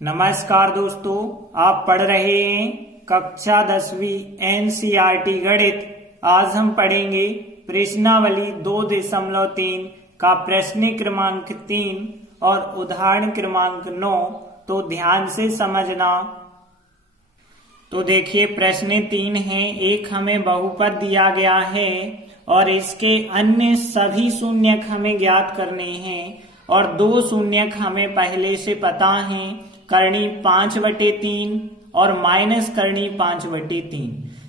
नमस्कार दोस्तों, आप पढ़ रहे हैं कक्षा 10वीं एनसीईआरटी गणित। आज हम पढ़ेंगे प्रश्नावली 2.3 का प्रश्न क्रमांक 3 और उदाहरण क्रमांक 9। तो ध्यान से समझना। तो देखिए, प्रश्न 3 है। एक हमें बहुपद दिया गया है और इसके अन्य सभी शून्यक हमें ज्ञात करने हैं और दो शून्यक हमें पहले से पता है, करनी 5/3 और माइनस करनी 5/3।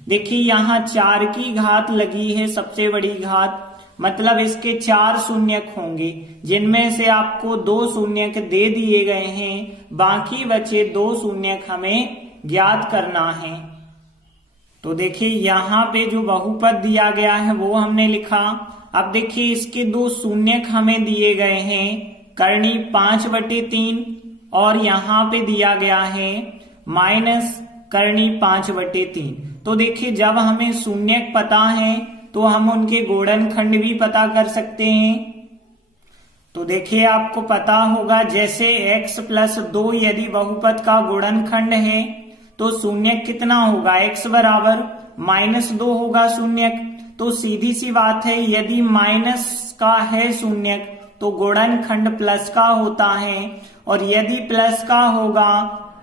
देखिए, यहाँ 4 की घात लगी है, सबसे बड़ी घात, मतलब इसके 4 शून्यक होंगे, जिनमें से आपको 2 शून्यक दे दिए गए हैं, बाकी बचे 2 शून्यक हमें ज्ञात करना है। तो देखिए, यहाँ पे जो बहुपद दिया गया है वो हमने लिखा। अब देखिए, इसके 2 शून्यक हमें दिए गए हैं, करनी 5/3 और यहाँ पे दिया गया है माइनस करनी 5/3। तो देखिए, जब हमें शून्यक पता है तो हम उनके गुणनखंड भी पता कर सकते हैं। तो देखिए, आपको पता होगा, जैसे x + 2 यदि बहुपद का गुणनखंड है तो शून्यक कितना होगा, x बराबर -2 होगा शून्यक। तो सीधी सी बात है, यदि माइनस का है शून्यक तो गुणनखंड प्लस का होता है, और यदि प्लस का होगा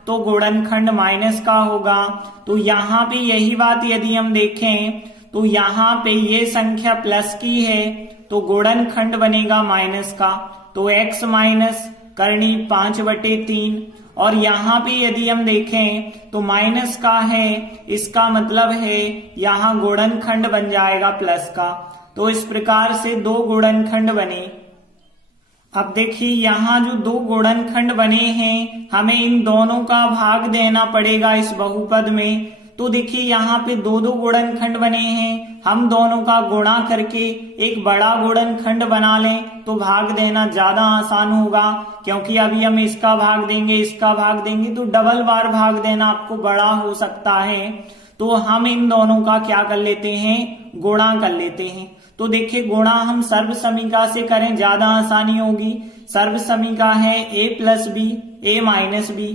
तो गुणनखंड माइनस का होगा। तो यहाँ पे यही बात यदि हम देखें तो यहाँ पे ये संख्या प्लस की है तो गुणनखंड बनेगा माइनस का, तो x माइनस करनी 5/3। और यहाँ पे यदि हम देखें तो माइनस का है, इसका मतलब है यहाँ गुणनखंड बन जाएगा प्लस का। तो इस प्रकार से 2 गुणनखंड बने। अब देखिए, यहाँ जो 2 गुणनखंड बने हैं, हमें इन दोनों का भाग देना पड़ेगा इस बहुपद में। तो देखिए, यहाँ पे 2 गुणनखंड बने हैं, हम दोनों का गुणा करके एक बड़ा गुणनखंड बना लें तो भाग देना ज्यादा आसान होगा, क्योंकि अभी हम इसका भाग देंगे, इसका भाग देंगे तो डबल बार भाग देना आपको बड़ा हो सकता है। तो हम इन दोनों का क्या कर लेते हैं, गुणा कर लेते हैं। तो देखिए, गुणा हम सर्व समीका से करें, ज्यादा आसानी होगी। सर्व समीका है a + b a - b,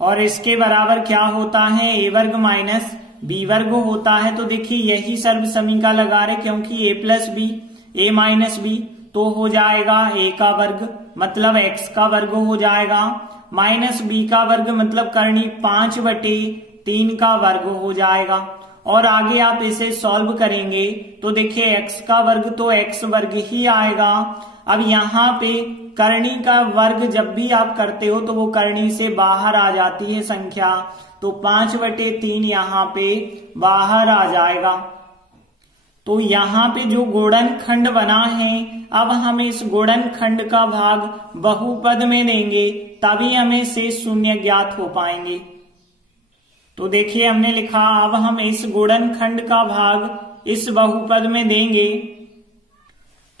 और इसके बराबर क्या होता है, a वर्ग माइनस b वर्ग होता है। तो देखिए, यही सर्व समीका लगा रहे, क्योंकि a + b a - b तो हो जाएगा a का वर्ग, मतलब x का वर्ग हो जाएगा, माइनस b का वर्ग मतलब करनी 5/3 का वर्ग हो जाएगा। और आगे आप इसे सॉल्व करेंगे तो देखिए, x का वर्ग तो x वर्ग ही आएगा। अब यहाँ पे करनी का वर्ग जब भी आप करते हो तो वो करनी से बाहर आ जाती है संख्या, तो 5/3 यहाँ पे बाहर आ जाएगा। तो यहाँ पे जो गुणनखंड बना है, अब हम इस गुणनखंड का भाग बहुपद में देंगे, तभी हमें शेष शून्य ज्ञात हो पाएंगे। तो देखिए, हमने लिखा, अब हम इस गुणनखंड का भाग इस बहुपद में देंगे।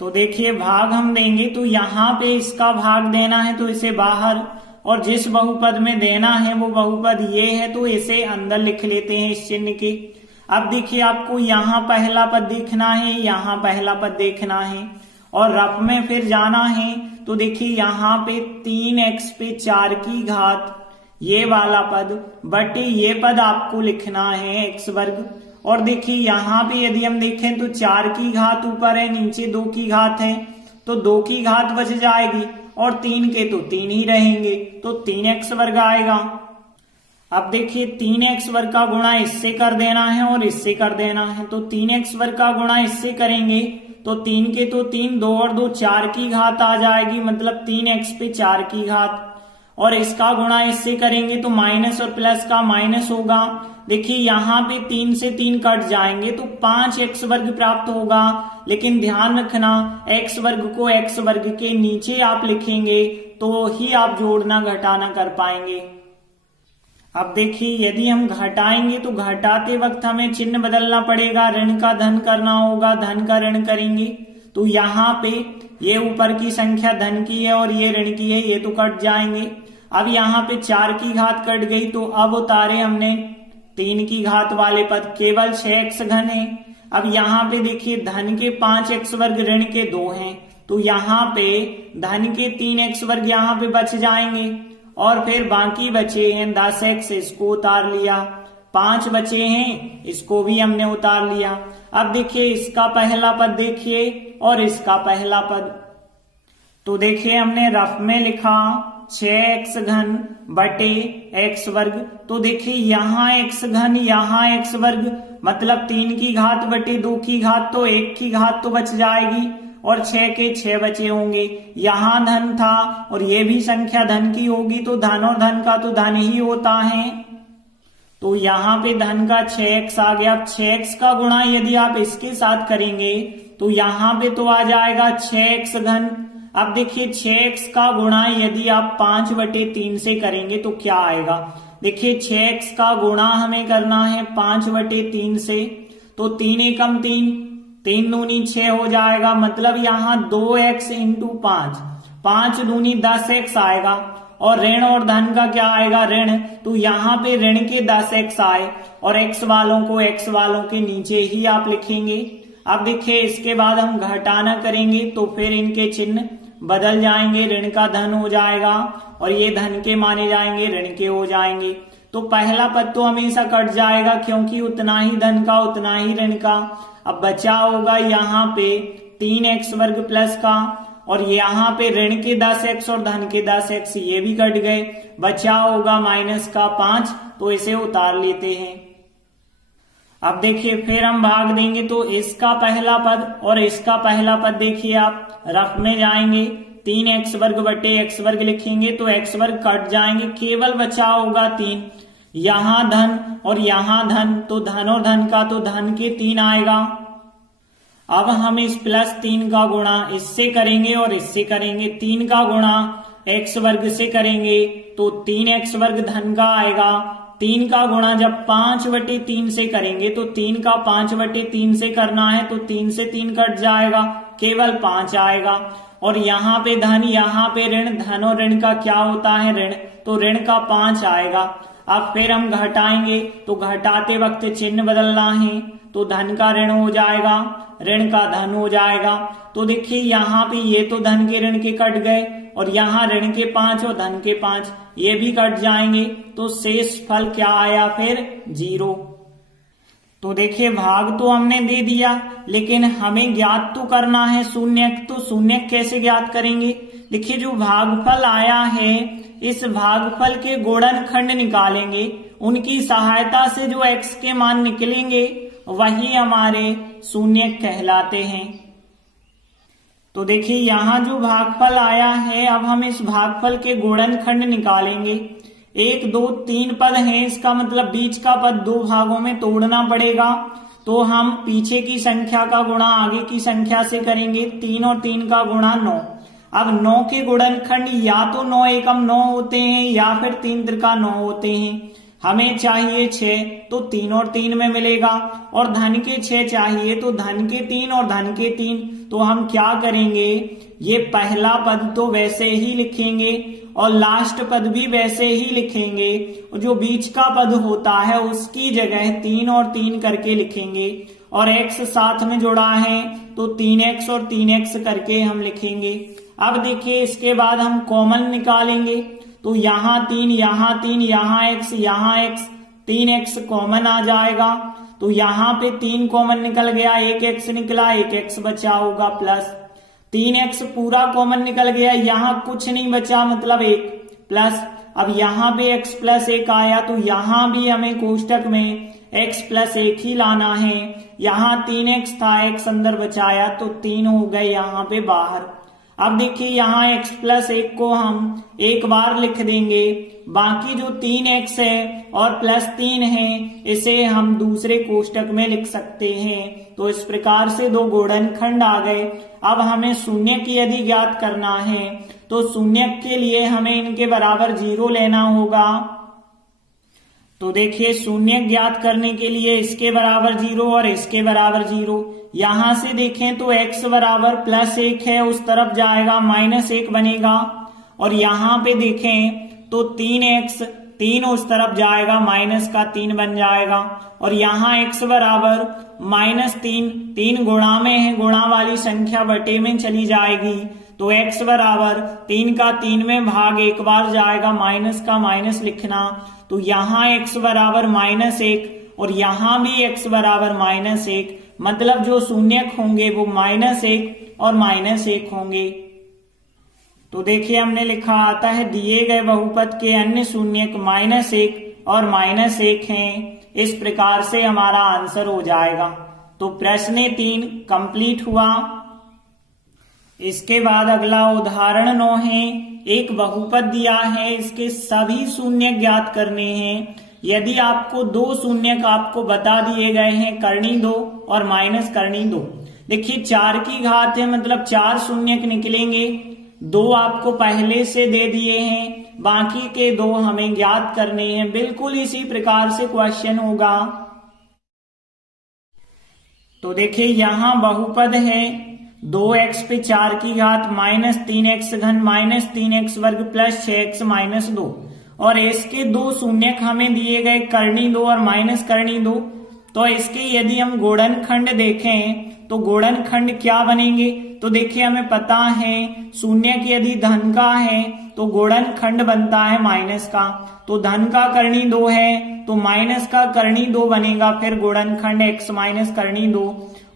तो देखिए, भाग हम देंगे तो यहाँ पे इसका भाग देना है तो इसे बाहर, और जिस बहुपद में देना है वो बहुपद ये है तो इसे अंदर लिख लेते हैं इस चिन्ह के। अब देखिए, आपको यहाँ पहला पद देखना है, यहाँ पहला पद देखना है, और रफ में फिर जाना है। तो देखिए, यहाँ पे 3x पे 4 की घात ये वाला पद बटे ये पद आपको लिखना है x वर्ग। और देखिए, यहाँ पे यदि हम देखें तो 4 की घात ऊपर है, नीचे 2 की घात है, तो 2 की घात बच जाएगी और 3 के तो 3 ही रहेंगे, तो 3x वर्ग आएगा। अब देखिए, 3x वर्ग का गुणा इससे कर देना है और इससे कर देना है, तो 3x वर्ग का गुणा इससे करेंगे तो 3 के तो 3, 2 और 2 4 की घात आ जाएगी, मतलब 3x पे 4 की घात, और इसका गुणा इससे करेंगे तो माइनस और प्लस का माइनस होगा। देखिए, यहाँ पे 3 से 3 कट जाएंगे तो 5x वर्ग प्राप्त होगा। लेकिन ध्यान रखना, x वर्ग को x वर्ग के नीचे आप लिखेंगे तो ही आप जोड़ना घटाना कर पाएंगे। अब देखिए, यदि हम घटाएंगे तो घटाते वक्त हमें चिन्ह बदलना पड़ेगा, ऋण का धन करना होगा, धन का ऋण करेंगे तो यहाँ पे ये ऊपर की संख्या धन की है और ये ऋण की है, ये तो कट जाएंगे। अब यहाँ पे 4 की घात कट गई, तो अब उतारे हमने 3 की घात वाले पद, केवल 6x घन है। अब यहाँ पे देखिए, धन के 5x वर्ग ऋण के 2 हैं, तो यहाँ पे धन के 3x वर्ग यहाँ पे बच जाएंगे, और फिर बाकी बचे हैं 10x, इसको उतार लिया। 5 बचे हैं, इसको भी हमने उतार लिया। अब देखिए इसका पहला पद देखिए और इसका पहला पद। तो देखिए हमने रफ में लिखा 6x घन बटे x वर्ग। तो देखिए यहाँ x घन, यहाँ x वर्ग, मतलब 3 की घात बटे 2 की घात, तो 1 की घात तो बच जाएगी और 6 के 6 बचे होंगे। यहाँ धन था और ये भी संख्या धन की होगी, तो धन और धन का तो धन ही होता है। तो यहाँ पे धन का 6x आ गया। 6x का गुणा यदि आप इसके साथ करेंगे तो यहाँ पे तो आ जाएगा 6x घन। अब देखिए 6x का गुणा यदि आप 5/3 से करेंगे तो क्या आएगा। देखिए 6x का गुणा हमें करना है 5/3 से, तो 3 एकम 3, 3 दूनी 6 हो जाएगा, मतलब यहाँ 2x इंटू 5, 5 दूनी 10x आएगा। और ऋण और धन का क्या आएगा, ऋण, तो यहाँ पे ऋण के 10x आए और x वालों को x वालों के नीचे ही आप लिखेंगे। अब देखिए इसके बाद हम घटाना करेंगे तो फिर इनके चिन्ह बदल जाएंगे, ऋण का धन हो जाएगा और ये धन के माने जाएंगे, ऋण के हो जाएंगे। तो पहला पद तो हमेशा कट जाएगा क्योंकि उतना ही धन का उतना ही ऋण का। अब बचा होगा यहाँ पे 3x वर्ग प्लस का, और यहाँ पे ऋण के 10x और धन के 10x ये भी कट गए, बचा होगा माइनस का 5, तो इसे उतार लेते हैं। अब देखिए फिर हम भाग देंगे तो इसका पहला पद और इसका पहला पद देखिए आप रफ में जाएंगे, 3x वर्ग बटे x वर्ग लिखेंगे तो x वर्ग कट जाएंगे, केवल बचा होगा 3। यहाँ धन और यहाँ धन, तो धन और धन का तो धन के 3 आएगा। अब हम इस +3 का गुणा इससे करेंगे और इससे करेंगे। 3 का गुणा x वर्ग से करेंगे तो 3x वर्ग धन का आएगा। 3 का गुणा जब 5/3 से करेंगे तो 3 का 5/3 से करना है, तो 3 से 3 कट जाएगा, केवल 5 आएगा। और यहाँ पे धन, यहाँ पे ऋण, धन और ऋण का क्या होता है, ऋण, तो ऋण का 5 आएगा। अब फिर हम घटाएंगे तो घटाते वक्त चिन्ह बदलना है, तो धन का ऋण हो जाएगा, ऋण का धन हो जाएगा। तो देखिए यहाँ पे ये तो धन के ऋण के कट गए और यहाँ ऋण के 5 और धन के 5 ये भी कट जाएंगे, तो शेष फल क्या आया फिर, 0। तो देखिए भाग तो हमने दे दिया, लेकिन हमें ज्ञात तो करना है शून्यक। तो शून्यक कैसे ज्ञात करेंगे, देखिए जो भागफल आया है इस भागफल के गुणनखंड निकालेंगे, उनकी सहायता से जो x के मान निकलेंगे वही हमारे शून्यक कहलाते हैं। तो देखिए यहाँ जो भागफल आया है, अब हम इस भागफल के गुणनखंड निकालेंगे। 1 2 3 पद हैं, इसका मतलब बीच का पद 2 भागों में तोड़ना पड़ेगा। तो हम पीछे की संख्या का गुणा आगे की संख्या से करेंगे, 3 और 3 का गुणा 9। अब 9 के गुणनखंड या तो 9 एकम 9 होते हैं या फिर 3 त्रिका 9 होते हैं। हमें चाहिए 6, तो 3 और 3 में मिलेगा, और धन के 6 चाहिए तो धन के 3 और धन के 3। तो हम क्या करेंगे, ये पहला पद तो वैसे ही लिखेंगे और लास्ट पद भी वैसे ही लिखेंगे, और जो बीच का पद होता है उसकी जगह 3 और 3 करके लिखेंगे, और x साथ में जुड़ा है तो 3x और 3x करके हम लिखेंगे। अब देखिए इसके बाद हम कॉमन निकालेंगे, तो यहाँ 3, यहाँ 3, यहाँ x 3x कॉमन आ जाएगा। तो यहाँ पे 3 कॉमन निकल गया, 1x निकला, 1x बचा होगा, प्लस 3x पूरा कॉमन निकल गया, यहाँ कुछ नहीं बचा मतलब 1, प्लस अब यहाँ पे x + 1 आया, तो यहाँ भी हमें कोष्टक में x + 1 ही लाना है। यहाँ 3x था, x अंदर बचाया तो 3 हो गए यहाँ पे बाहर। अब देखिए यहाँ x + 1 को हम एक बार लिख देंगे, बाकी जो 3x है और +3 है इसे हम दूसरे कोष्टक में लिख सकते हैं। तो इस प्रकार से 2 गुणनखंड आ गए। अब हमें शून्यक यदि ज्ञात करना है तो शून्यक के लिए हमें इनके बराबर 0 लेना होगा। तो देखिए शून्यक ज्ञात करने के लिए इसके बराबर 0 और इसके बराबर 0। यहां से देखें तो x बराबर +1 है, उस तरफ जाएगा -1 बनेगा, और यहाँ पे देखें तो 3x 3 उस तरफ जाएगा, -3 बन जाएगा, और यहाँ x बराबर -3 3 गुणा में है, गुणा वाली संख्या बटे में चली जाएगी, तो x बराबर 3 का 3 में भाग एक बार जाएगा, माइनस का माइनस लिखना, तो यहाँ x बराबर -1 और यहाँ भी x बराबर -1, मतलब जो शून्यक होंगे वो -1 और -1 होंगे। तो देखिए हमने लिखा आता है दिए गए बहुपद के अन्य शून्यक -1 और -1 हैं। इस प्रकार से हमारा आंसर हो जाएगा। तो प्रश्न 3 कंप्लीट हुआ। इसके बाद अगला उदाहरण 9 है। एक बहुपद दिया है, इसके सभी शून्यक ज्ञात करने हैं। यदि आपको दो शून्यक आपको बता दिए गए हैं, करनी 2 और माइनस करनी 2। देखिए 4 की घात है, मतलब 4 शून्यक निकलेंगे। 2 आपको पहले से दे दिए हैं, बाकी के 2 हमें ज्ञात करने हैं। बिल्कुल इसी प्रकार से क्वेश्चन होगा। तो देखिए यहां बहुपद है 2x पे 4 की घात -3x घन -3x वर्ग प्लस 6x -2, और इसके 2 शून्यक हमें दिए गए, करनी 2 और माइनस करनी 2। तो इसके यदि हम गुणनखंड देखें तो गुणनखंड क्या बनेंगे, तो देखिए हमें पता है शून्यक यदि धन का है तो गुणनखंड बनता है माइनस का, तो धन का करनी 2 है तो माइनस का करनी 2 बनेगा, फिर गुणनखंड x माइनस करनी 2,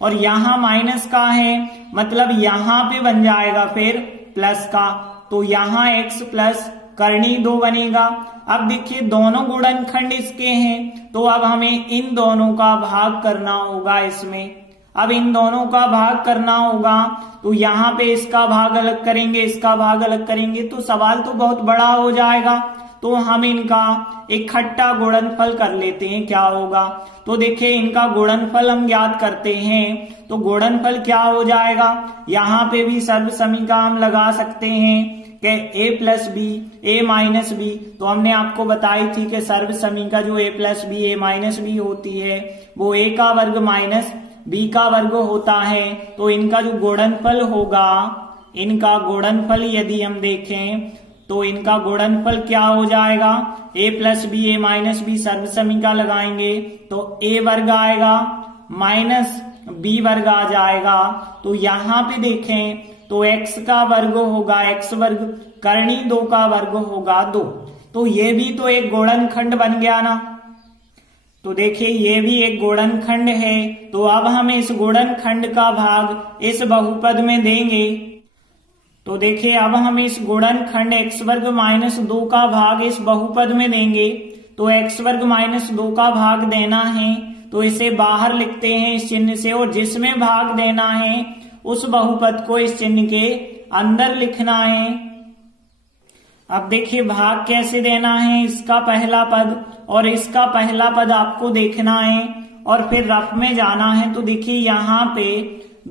और यहाँ माइनस का है मतलब यहाँ पे बन जाएगा फिर प्लस का, तो यहाँ x प्लस करनी 2 बनेगा। अब देखिए दोनों गुणनखंड इसके हैं, तो अब हमें इन दोनों का भाग करना होगा इसमें। अब इन दोनों का भाग करना होगा, तो यहाँ पे इसका भाग अलग करेंगे, इसका भाग अलग करेंगे, तो सवाल तो बहुत बड़ा हो जाएगा। तो हम इनका इकट्ठा गुणनफल कर लेते हैं, क्या होगा। तो देखिए इनका गुणनफल हम ज्ञात करते हैं, तो गुणनफल क्या हो जाएगा, यहाँ पे भी सर्व समीका हम लगा सकते हैं कि a plus B a minus b. तो हमने आपको बताई थी कि सर्व समीका जो a plus B a minus b होती है वो a का वर्ग माइनस b का वर्ग होता है। तो इनका जो गुणनफल होगा, इनका गुणनफल यदि हम देखें तो इनका गुणनफल क्या हो जाएगा, a plus B a minus B, सर्व समीका लगाएंगे तो a वर्ग आएगा माइनस b वर्ग आ जाएगा। तो यहाँ पे देखें तो x का वर्ग होगा x वर्ग, करनी 2 का वर्ग होगा 2। तो ये भी तो एक गुणनखंड बन गया ना। तो देखिए ये भी एक गुणनखंड है, तो अब हम इस गुणनखंड का भाग इस बहुपद में देंगे। तो देखिए अब हम इस गुणनखंड x वर्ग माइनस 2 का भाग इस बहुपद में देंगे। तो x वर्ग माइनस 2 का भाग देना है तो इसे बाहर लिखते हैं इस चिन्ह से, और जिसमें भाग देना है उस बहुपद को इस चिन्ह के अंदर लिखना है। अब देखिए भाग कैसे देना है, इसका पहला पद और इसका पहला पद आपको देखना है और फिर रफ में जाना है। तो देखिए यहाँ पे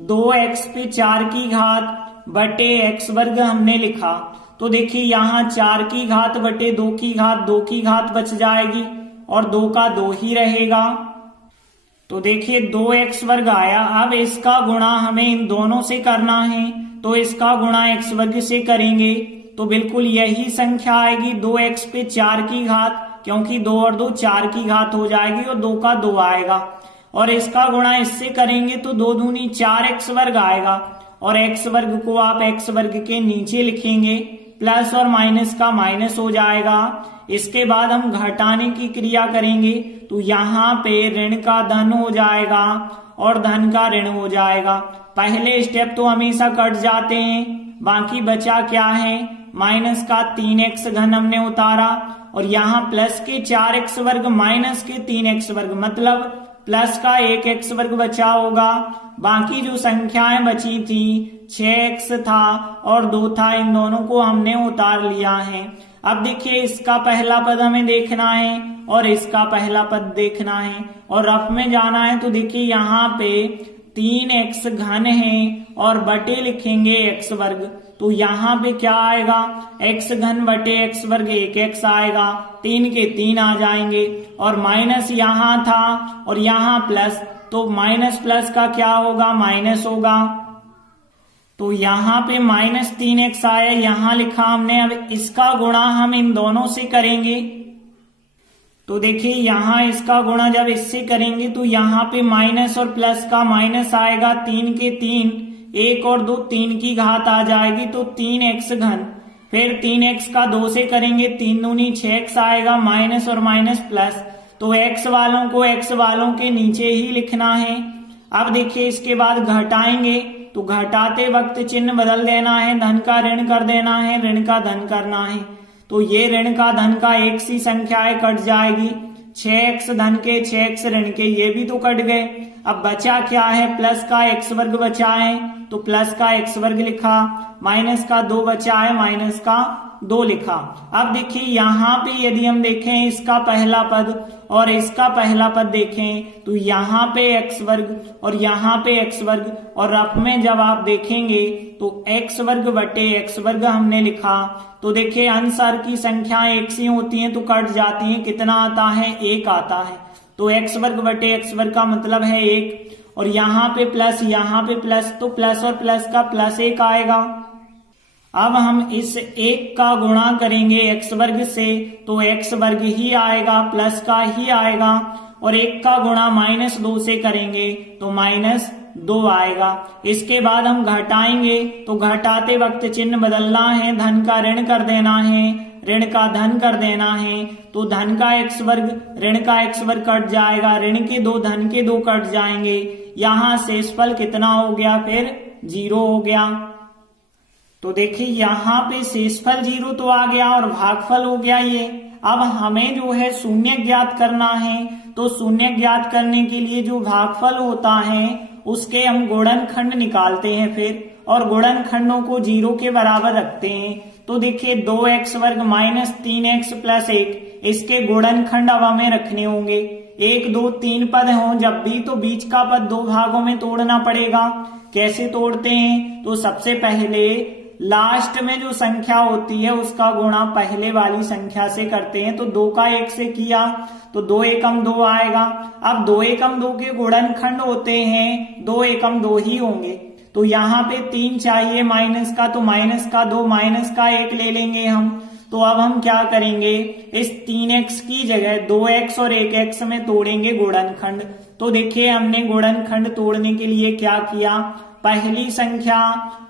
2x पे 4 की घात बटे x वर्ग हमने लिखा, तो देखिए यहाँ 4 की घात बटे 2 की घात, 2 की घात बच जाएगी और 2 का 2 ही रहेगा। तो देखिए 2x वर्ग आया। अब इसका गुणा हमें इन दोनों से करना है, तो इसका गुणा x वर्ग से करेंगे तो बिल्कुल यही संख्या आएगी 2x पे 4 की घात, क्योंकि 2 और 2 4 की घात हो जाएगी और 2 का 2 आएगा, और इसका गुणा इससे करेंगे तो 2 दूनी 4x वर्ग आएगा, और x वर्ग को आप x वर्ग के नीचे लिखेंगे, प्लस और माइनस का माइनस हो जाएगा। इसके बाद हम घटाने की क्रिया करेंगे तो यहाँ पे ऋण का धन हो जाएगा और धन का ऋण हो जाएगा। पहले स्टेप तो हमेशा कट जाते हैं, बाकी बचा क्या है, माइनस का 3x घन हमने उतारा और यहाँ प्लस के 4x वर्ग माइनस के 3x वर्ग, मतलब प्लस का 1x वर्ग बचा होगा। बाकी जो संख्याएं बची थी 6x था और 2 था, इन दोनों को हमने उतार लिया है। अब देखिए इसका पहला पद हमें देखना है और इसका पहला पद देखना है और रफ में जाना है। तो देखिए यहाँ पे 3x घन है और बटे लिखेंगे x वर्ग, तो यहाँ पे क्या आएगा, x घन बटे x वर्ग 1x आएगा, 3 के 3 आ जाएंगे और माइनस यहाँ था और यहाँ प्लस, तो माइनस प्लस का क्या होगा, माइनस होगा। तो यहाँ पे माइनस 3x आया, यहाँ लिखा हमने। अब इसका गुणा हम इन दोनों से करेंगे, तो देखिए यहाँ इसका गुणा जब इससे करेंगे तो यहाँ पे माइनस और प्लस का माइनस आएगा, 3 के 3, 1 और 2 3 की घात आ जाएगी तो 3x घन, फिर 3x का 2 से करेंगे 3 दूनी 6x आएगा, माइनस और माइनस प्लस, तो x वालों को x वालों के नीचे ही लिखना है। अब देखिए इसके बाद घटाएंगे तो घटाते वक्त चिन्ह बदल देना है, धन का ऋण कर देना है, ऋण का धन करना है। तो ये ऋण का धन का एक सी संख्याएं कट जाएगी, 6x धन के 6x ऋण के ये भी तो कट गए। अब बचा क्या है, प्लस का x वर्ग बचा है तो प्लस का x वर्ग लिखा, माइनस का 2 बचा है माइनस का 2 लिखा। अब देखिए यहाँ पे यदि हम देखें इसका पहला पद और इसका पहला पद देखें तो यहाँ पे x वर्ग और यहाँ पे x वर्ग, और रफ में जब आप देखेंगे तो x वर्ग बटे x वर्ग हमने लिखा। तो देखिए अनुसार की संख्या एक सी होती हैं तो कट जाती हैं, कितना आता है 1 आता है, तो x वर्ग बटे x वर्ग का मतलब है 1, और यहाँ पे प्लस यहाँ पे प्लस, तो प्लस और प्लस का प्लस 1 आएगा। अब हम इस 1 का गुणा करेंगे x वर्ग से तो x वर्ग ही आएगा, प्लस का ही आएगा, और 1 का गुणा -2 से करेंगे तो -2 आएगा। इसके बाद हम घटाएंगे तो घटाते वक्त चिन्ह बदलना है, धन का ऋण कर देना है, ऋण का धन कर देना है, तो धन का x वर्ग ऋण का x वर्ग कट जाएगा, ऋण के 2 धन के 2 कट जाएंगे। यहाँ शेषफल कितना हो गया, फिर 0 हो गया। तो देखिए यहाँ पे शेषफल 0 तो आ गया और भागफल हो गया ये। अब हमें जो है शून्य ज्ञात करना है, तो शून्य ज्ञात करने के लिए जो भागफल होता है उसके हम गुणनखंड निकालते हैं फिर, और गुणनखंडों को 0 के बराबर रखते हैं। तो देखिए 2x वर्ग माइनस 3x प्लस 1, इसके गुणनखंड अब हमें रखने होंगे। 1 2 3 पद हों जब भी तो बीच का पद 2 भागों में तोड़ना पड़ेगा। कैसे तोड़ते हैं, तो सबसे पहले लास्ट में जो संख्या होती है उसका गुणा पहले वाली संख्या से करते हैं। तो 2 का 1 से किया तो 2 एकम 2 आएगा। अब 2 एकम 2 के गुणनखंड होते हैं 2 एकम 2 ही होंगे, तो यहाँ पे 3 चाहिए माइनस का, तो माइनस का 2 माइनस का 1 ले लेंगे हम। तो अब हम क्या करेंगे, इस 3x की जगह 2x और 1x में तोड़ेंगे गुणनखंड। तो देखिए हमने गुणनखंड तोड़ने के लिए क्या किया, पहली संख्या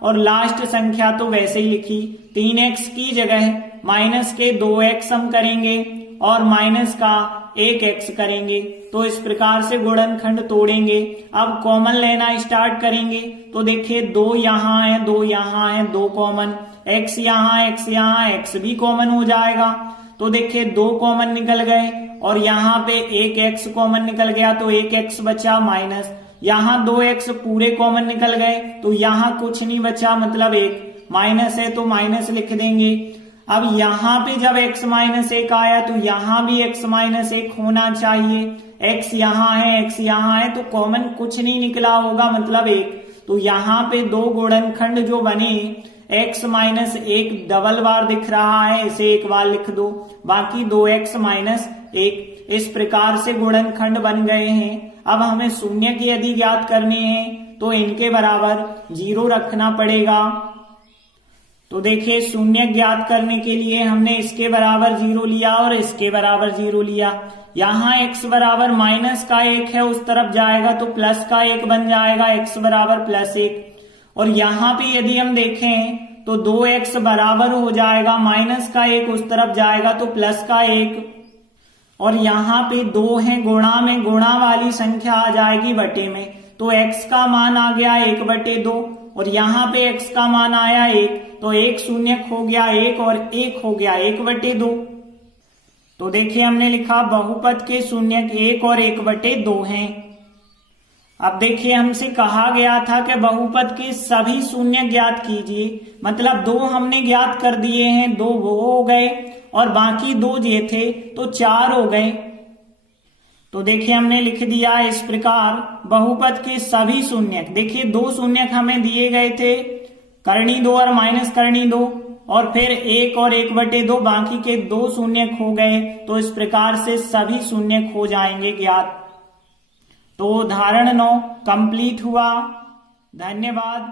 और लास्ट संख्या तो वैसे ही लिखी, 3x की जगह माइनस के 2x हम करेंगे और माइनस का 1x करेंगे। तो इस प्रकार से गुणनखंड तोड़ेंगे। अब कॉमन लेना स्टार्ट करेंगे, तो देखिए 2 यहाँ है 2 यहाँ है, 2 कॉमन, x यहाँ x यहाँ x भी कॉमन हो जाएगा। तो देखिए 2 कॉमन निकल गए और यहाँ पे 1x कॉमन निकल गया तो 1x बचा माइनस, यहाँ 2x पूरे कॉमन निकल गए तो यहाँ कुछ नहीं बचा, मतलब 1 माइनस है तो माइनस लिख देंगे। अब यहाँ पे जब x माइनस 1 आया तो यहाँ भी x माइनस 1 होना चाहिए, x यहाँ है x यहाँ है तो कॉमन कुछ नहीं निकला होगा, मतलब 1। तो यहाँ पे 2 गुणनखंड जो बने x माइनस 1 डबल बार दिख रहा है, इसे एक बार लिख दो, बाकी 2x माइनस 1, इस प्रकार से गुणनखंड बन गए हैं। अब हमें शून्य की यदि ज्ञात करनी है तो इनके बराबर 0 रखना पड़ेगा। तो देखिए शून्य ज्ञात करने के लिए हमने इसके बराबर 0 लिया और इसके बराबर 0 लिया। यहाँ x बराबर माइनस का 1 है, उस तरफ जाएगा तो प्लस का 1 बन जाएगा, x बराबर प्लस 1। और यहाँ पे यदि हम देखें तो 2x बराबर हो जाएगा माइनस का 1, उस तरफ जाएगा तो प्लस का 1। और यहाँ पे 2 है, गुणा में गुणा वाली संख्या आ जाएगी बटे में, तो x का मान आ गया 1/2 और यहाँ पे x का मान आया 1, तो 1 शून्य हो गया 1 और 1 हो गया 1/2। तो देखिए हमने लिखा बहुपद के शून्यक 1 और 1/2 हैं। अब देखिए हमसे कहा गया था कि बहुपद के सभी शून्य ज्ञात कीजिए, मतलब 2 हमने ज्ञात कर दिए हैं, 2 वो हो गए और बाकी 2 ये थे तो 4 हो गए। तो देखिए हमने लिख दिया इस प्रकार बहुपद के सभी शून्यक। देखिए 2 शून्यक हमें दिए गए थे, करनी 2 और माइनस करनी 2, और फिर 1 और 1/2, बाकी के 2 शून्यक हो गए। तो इस प्रकार से सभी शून्यक हो जाएंगे ज्ञात। तो उदाहरण 9 कंप्लीट हुआ। धन्यवाद।